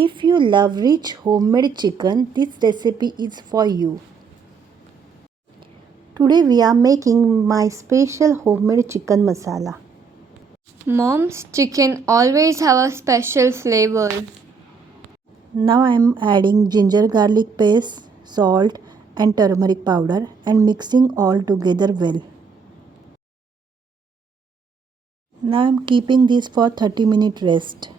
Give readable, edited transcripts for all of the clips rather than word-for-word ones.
If you love rich homemade chicken, this recipe is for you. Today we are making my special homemade chicken masala. Mom's chicken always have a special flavor. Now I am adding ginger garlic paste, salt and turmeric powder and mixing all together well. Now I am keeping this for 30-minute rest.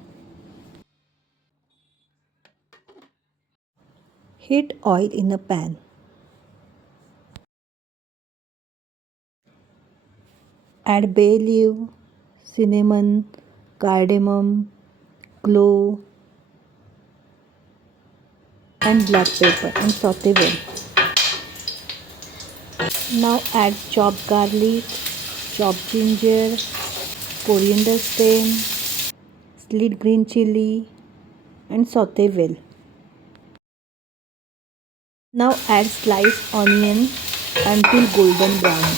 Heat oil in a pan. Add bay leaf, cinnamon, cardamom, clove and black pepper and saute well. Now add chopped garlic, chopped ginger, coriander stem, sliced green chili and saute well. Now add sliced onion until golden brown.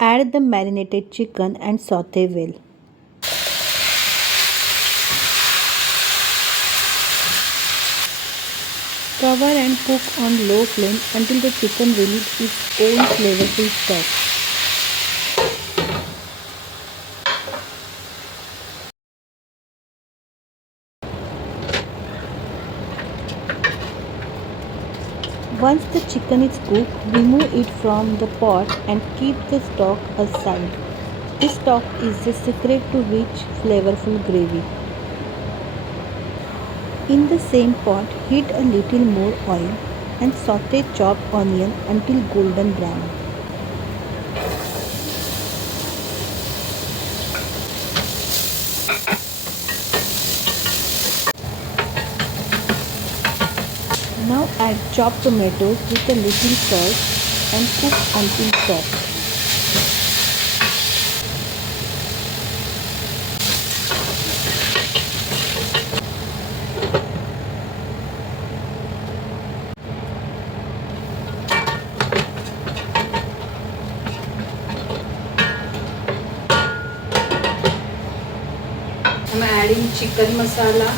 Add the marinated chicken and saute well. Cover and cook on low flame until the chicken releases its own flavorful stock. Once the chicken is cooked, remove it from the pot and keep the stock aside. This stock is the secret to rich, flavorful gravy. In the same pot, heat a little more oil and saute chopped onion until golden brown. Now add chopped tomatoes with a little salt and cook until soft. I'm adding chicken masala,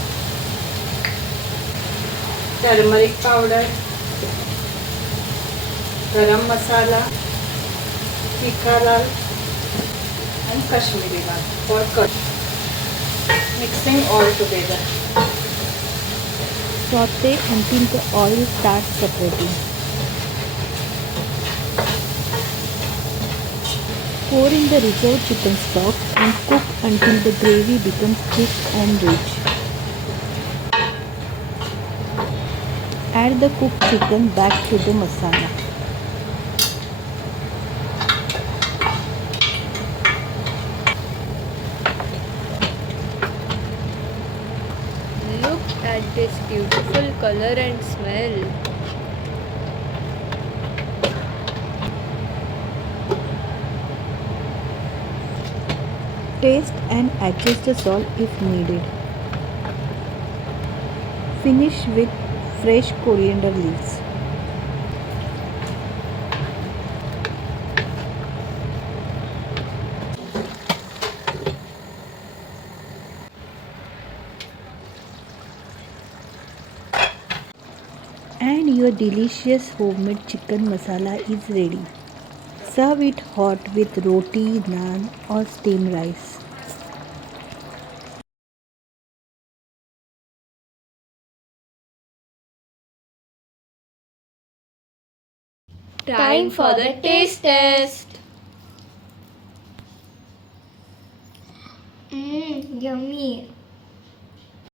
turmeric powder, garam masala, tikka lal and Kashmiri lal for cut. Mixing all together. Saute until the oil starts separating. Pour in the reserved chicken stock and cook until the gravy becomes thick and rich. Add the cooked chicken back to the masala. Look at this beautiful color and smell. Taste and adjust the salt if needed. Finish with fresh coriander leaves. And your delicious homemade chicken masala is ready. Serve it hot with roti, naan or steamed rice. Time for the taste test. Yummy.